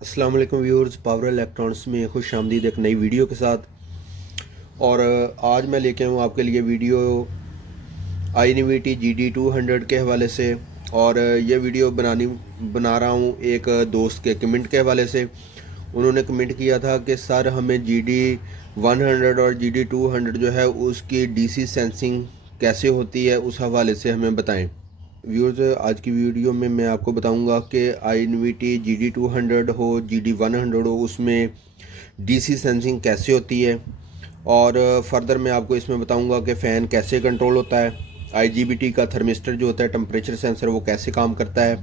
अस्सलाम वालेकुम viewers, power electronics में खुश आमदीद एक नई वीडियो के साथ। और आज मैं लेके आऊँ आपके लिए वीडियो iNVIDIA GD200 के हवाले से। और ये वीडियो बना रहा हूँ एक दोस्त के कमेंट के हवाले से। उन्होंने कमेंट किया था कि सर हमें GD100 और GD200 जो है उसकी DC सेंसिंग कैसे होती है, उस हवाले से हमें बताएं। व्यूअर्स, आज की वीडियो में मैं आपको बताऊंगा कि iNVIDIA GD200 हो, GD100 हो, उसमें DC सेंसिंग कैसे होती है। और फर्दर मैं आपको इसमें बताऊंगा कि फ़ैन कैसे कंट्रोल होता है, IGBT का थर्मिस्टर जो होता है टेम्परेचर सेंसर, वो कैसे काम करता है,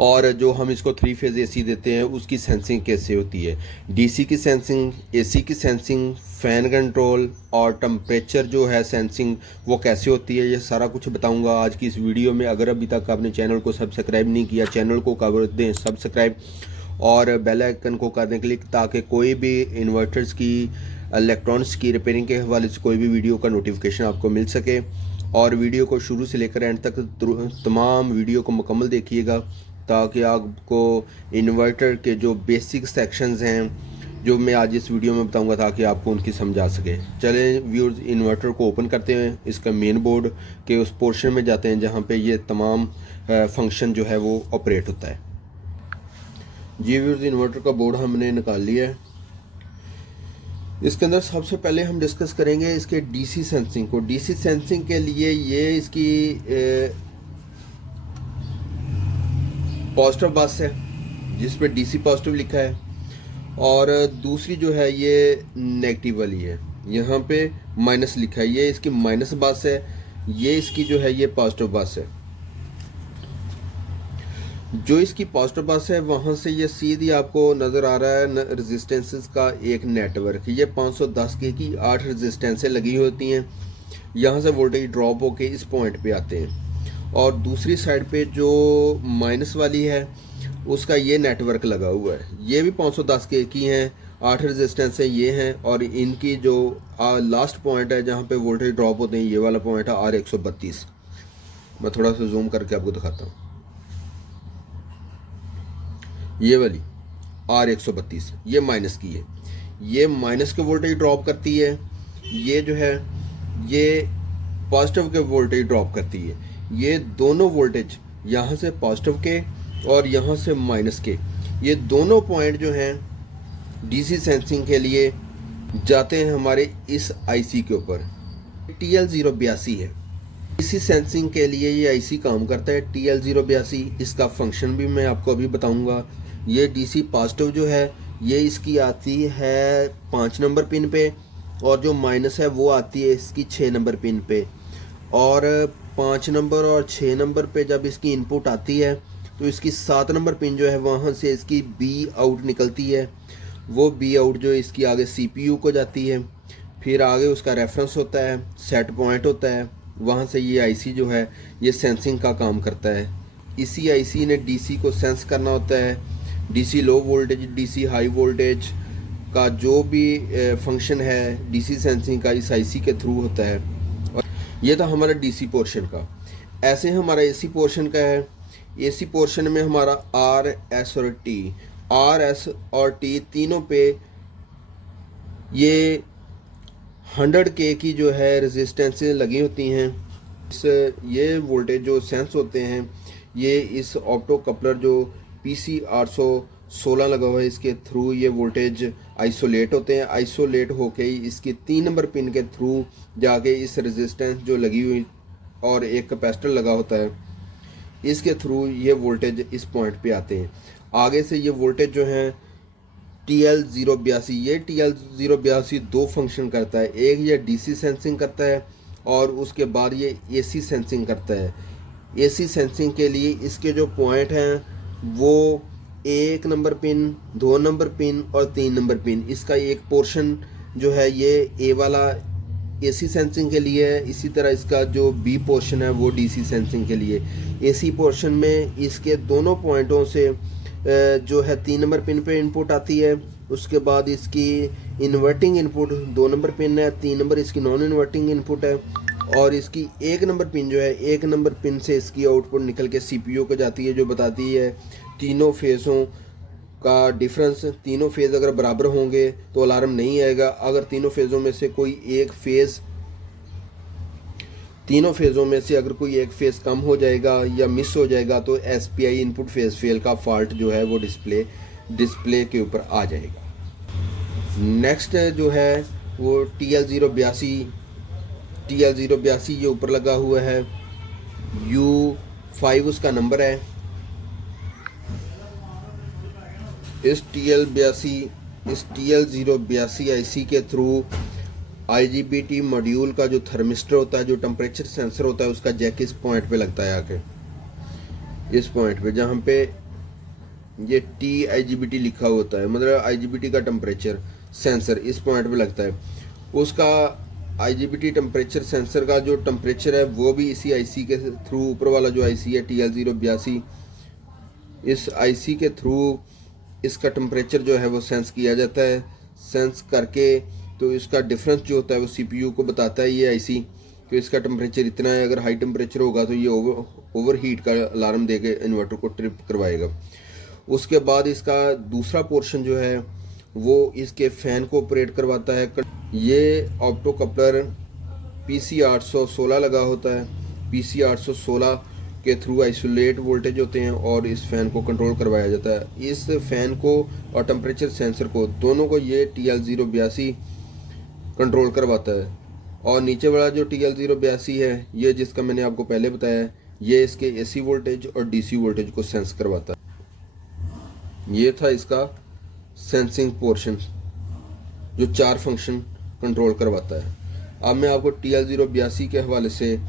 और जो हम इसको 3 फेज़ AC देते हैं उसकी सेंसिंग कैसे होती है, DC की सेंसिंग, AC की सेंसिंग, फ़ैन कंट्रोल और टम्परेचर जो है सेंसिंग वो कैसे होती है, ये सारा कुछ बताऊंगा आज की इस वीडियो में। अगर अभी तक आपने चैनल को सब्सक्राइब नहीं किया, चैनल को कर दें सब्सक्राइब और बेल आइकन को कर दें क्लिक, ताकि कोई भी इन्वर्टर्स की, इलेक्ट्रॉनिक्स की रिपेयरिंग के हवाले से कोई भी वीडियो का नोटिफिकेशन आपको मिल सके। और वीडियो को शुरू से लेकर एंड तक तमाम वीडियो को मुकम्मल देखिएगा, ताकि आपको इन्वर्टर के जो बेसिक सेक्शंस हैं जो मैं आज इस वीडियो में बताऊंगा, ताकि आपको उनकी समझ आ सके। चलें व्यूअर्स, इन्वर्टर को ओपन करते हैं, इसका मेन बोर्ड के उस पोर्शन में जाते हैं जहां पे ये तमाम फंक्शन जो है वो ऑपरेट होता है। जी व्यूअर्स, इन्वर्टर का बोर्ड हमने निकाल लिया है। इसके अंदर सबसे पहले हम डिस्कस करेंगे इसके DC सेंसिंग को। DC सेंसिंग के लिए ये इसकी पॉजिटिव बस है जिस पे DC पॉजिटिव लिखा है, और दूसरी जो है ये नेगेटिव वाली है, यहाँ पे माइनस लिखा है, ये इसकी माइनस बस है। ये इसकी जो है ये पॉजिटिव बस है। जो इसकी पॉजिटिव बस है वहाँ से ये सीधी आपको नज़र आ रहा है रेजिस्टेंसेस का एक नेटवर्क। ये 510 के की 8 रेजिस्टेंसें लगी होती हैं। यहाँ से वोल्टेज ड्रॉप होके इस पॉइंट पे आते हैं, और दूसरी साइड पे जो माइनस वाली है उसका ये नेटवर्क लगा हुआ है। ये भी 510 के की हैं, 8 रेजिस्टेंसें ये हैं, और इनकी जो लास्ट पॉइंट है जहाँ पे वोल्टेज ड्रॉप होते हैं, ये वाला पॉइंट है R132। मैं थोड़ा सा जूम करके आपको दिखाता हूँ। ये वाली R132 ये माइनस की है, ये माइनस के वोल्टेज ड्रॉप करती है। ये जो है ये पॉजिटिव के वोल्टेज ड्रॉप करती है। ये दोनों वोल्टेज यहाँ से पॉजिटिव के और यहाँ से माइनस के, ये दोनों पॉइंट जो हैं DC सेंसिंग के लिए जाते हैं हमारे इस IC के ऊपर। TL082 है DC सेंसिंग के लिए, ये IC काम करता है TL082। इसका फंक्शन भी मैं आपको अभी बताऊंगा। ये DC पॉजिटिव जो है ये इसकी आती है 5 नंबर पिन पे, और जो माइनस है वो आती है इसकी 6 नंबर पिन पे। और 5 नंबर और 6 नंबर पे जब इसकी इनपुट आती है तो इसकी 7 नंबर पिन जो है वहाँ से इसकी B आउट निकलती है। वो B आउट जो इसकी आगे CPU को जाती है, फिर आगे उसका रेफरेंस होता है, सेट पॉइंट होता है, वहाँ से ये IC जो है ये सेंसिंग का काम करता है। इसी IC ने DC को सेंस करना होता है। DC low voltage, DC high voltage का जो भी फंक्शन है DC सेंसिंग का इस IC के थ्रू होता है। और ये था हमारा DC पोर्शन का। ऐसे हमारा AC पोर्शन का है। AC पोर्शन में हमारा R, S और T तीनों पे ये 100K की जो है रेजिस्टेंसें लगी होती हैं। ये वोल्टेज जो सेंस होते हैं ये इस ऑप्टो कपलर जो PC816 लगा हुआ है इसके थ्रू ये वोल्टेज आइसोलेट होते हैं। आइसोलेट होके इसकी 3 नंबर पिन के थ्रू जाके इस रेजिस्टेंस जो लगी हुई और एक कैपेसिटर लगा होता है, इसके थ्रू ये वोल्टेज इस पॉइंट पे आते हैं। आगे से ये वोल्टेज जो है TL082, ये TL082 दो फंक्शन करता है। एक ये DC सेंसिंग करता है और उसके बाद ये AC सेंसिंग करता है। AC सेंसिंग के लिए इसके जो पॉइंट हैं वो 1 नंबर पिन, 2 नंबर पिन और 3 नंबर पिन। इसका एक पोर्शन जो है ये A वाला AC सेंसिंग के लिए है। इसी तरह इसका जो B पोर्शन है वो DC सेंसिंग के लिए। AC पोर्शन में इसके दोनों पॉइंटों से जो है 3 नंबर पिन पे इनपुट आती है। उसके बाद इसकी इन्वर्टिंग इनपुट 2 नंबर पिन है, 3 नंबर इसकी नॉन इन्वर्टिंग इनपुट है, और इसकी 1 नंबर पिन जो है 1 नंबर पिन से इसकी आउटपुट निकल के CPU को जाती है, जो बताती है तीनों फेज़ों का डिफरेंस, तीनों फेज़ अगर बराबर होंगे तो अलार्म नहीं आएगा। अगर तीनों फेज़ों में से कोई एक फेज़ कम हो जाएगा या मिस हो जाएगा तो SPI इनपुट फेज़ फेल का फॉल्ट जो है वो डिस्प्ले के ऊपर आ जाएगा। नेक्स्ट जो है वो TL082 ये ऊपर लगा हुआ है, U5 उसका नंबर है। इस TL082 IC के थ्रू IGBT मॉड्यूल का जो थर्मिस्टर होता है, जो टेम्परेचर सेंसर होता है, उसका जैक इस पॉइंट पे लगता है, आके इस पॉइंट पे जहाँ पे ये IGBT लिखा होता है, मतलब IGBT का टेम्परेचर सेंसर इस पॉइंट पे लगता है। उसका IGBT टेम्परेचर सेंसर का जो टेम्परेचर है वो भी इसी IC के थ्रू, ऊपर वाला जो IC है TL082, इस IC के थ्रू इसका टेम्परेचर जो है वो सेंस किया जाता है। सेंस करके तो इसका डिफरेंस जो होता है वो CPU को बताता है ये IC कि इसका टेम्परेचर इतना है। अगर हाई टेम्परेचर होगा तो ये ओवर हीट का अलार्म देके इन्वर्टर को ट्रिप करवाएगा। उसके बाद इसका दूसरा पोर्शन जो है वो इसके फ़ैन को ऑपरेट करवाता है। ये ऑप्टो कपलर PC816 लगा होता है। PC816 के थ्रू आइसोलेट वोल्टेज होते हैं और इस फ़ैन को कंट्रोल करवाया जाता है। इस फ़ैन को और टेम्परेचर सेंसर को, दोनों को ये TL082 कंट्रोल करवाता है। और नीचे वाला जो TL082 है, ये जिसका मैंने आपको पहले बताया, ये इसके AC वोल्टेज और DC वोल्टेज को सेंस करवाता है। ये था इसका सेंसिंग पोर्शन जो 4 फंक्शन कंट्रोल करवाता है। अब मैं आपको TL082 के हवाले से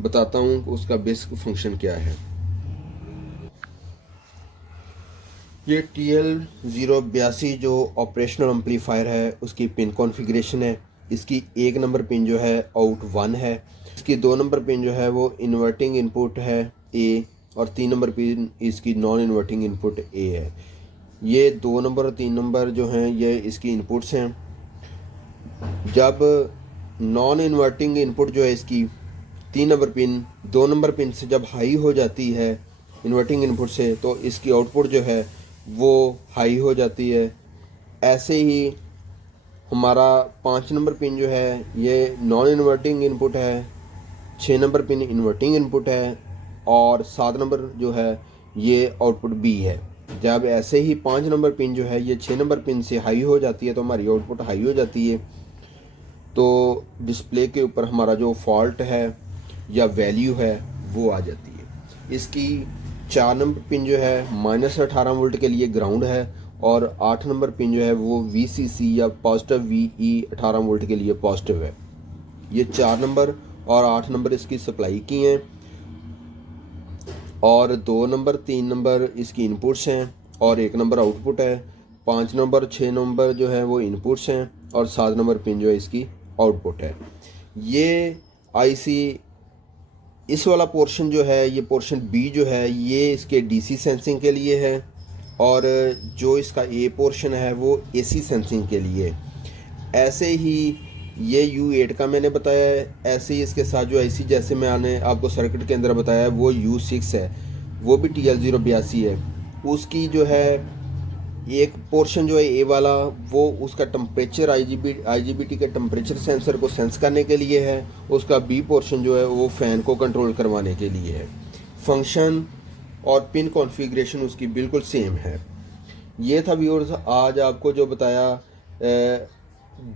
बताता हूँ कि उसका बेसिक फंक्शन क्या है। ये TL082 जो ऑपरेशनल एम्पलीफायर है उसकी पिन कॉन्फ़िगरेशन है। इसकी 1 नंबर पिन जो है आउट 1 है। इसकी 2 नंबर पिन जो है वो इन्वर्टिंग इनपुट है A, और 3 नंबर पिन इसकी नॉन इन्वर्टिंग इनपुट A है। ये 2 नंबर और 3 नंबर जो हैं ये इसकी इनपुट्स हैं। जब नॉन इन्वर्टिंग इनपुट जो है इसकी 3 नंबर पिन 2 नंबर पिन से जब हाई हो जाती है इन्वर्टिंग इनपुट से, तो इसकी आउटपुट जो है वो हाई हो जाती है। ऐसे ही हमारा 5 नंबर पिन जो है ये नॉन इन्वर्टिंग इनपुट है, 6 नंबर पिन इन्वर्टिंग इनपुट है, और 7 नंबर जो है ये आउटपुट B है। जब ऐसे ही 5 नंबर पिन जो है ये 6 नंबर पिन से हाई हो जाती है तो हमारी आउटपुट हाई हो जाती है। तो डिस्प्ले के ऊपर हमारा जो फॉल्ट है या वैल्यू है वो आ जाती है। इसकी 4 नंबर पिन जो है -18 वोल्ट के लिए ग्राउंड है, और 8 नंबर पिन जो है वो VCC या पॉजिटिव VE 18 वोल्ट के लिए पॉजिटिव है। ये 4 नंबर और 8 नंबर इसकी सप्लाई की हैं, और 2 नंबर 3 नंबर इसकी इनपुट्स हैं और 1 नंबर आउटपुट है। 5 नंबर 6 नंबर जो है वो इनपुट्स हैं और 7 नंबर पिन जो है इसकी आउटपुट है। ये IC इस वाला पोर्शन जो है, ये पोर्शन B जो है ये इसके DC सेंसिंग के लिए है, और जो इसका A पोर्शन है वो AC सेंसिंग के लिए। ऐसे ही ये U8 का मैंने बताया है। ऐसे ही इसके साथ जो IC जैसे मैंने आपको सर्किट के अंदर बताया है वो U6 है, वो भी TL082 है। उसकी जो है एक पोर्शन जो है A वाला वो उसका टेम्परेचर IGBT के टेम्परेचर सेंसर को सेंस करने के लिए है। उसका B पोर्शन जो है वो फ़ैन को कंट्रोल करवाने के लिए है। फंक्शन और पिन कॉन्फ़िगरेशन उसकी बिल्कुल सेम है। ये था व्यूअर्स आज आपको जो बताया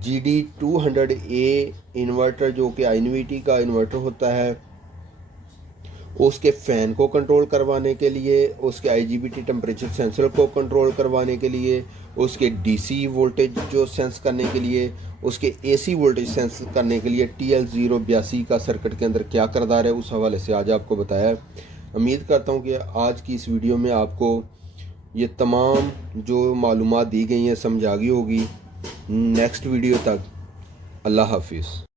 GD200A इन्वर्टर, जो कि INVT का इन्वर्टर होता है, उसके फ़ैन को कंट्रोल करवाने के लिए, उसके IGBT टेम्परेचर सेंसर को कंट्रोल करवाने के लिए, उसके DC वोल्टेज जो सेंस करने के लिए, उसके AC वोल्टेज सेंस करने के लिए TL082 का सर्किट के अंदर क्या किरदार है, उस हवाले से आज आपको बताया। उम्मीद करता हूँ कि आज की इस वीडियो में आपको ये तमाम जो मालूमात दी गई हैं समझ आ गई होगी। नेक्स्ट वीडियो तक अल्लाह हाफिज़।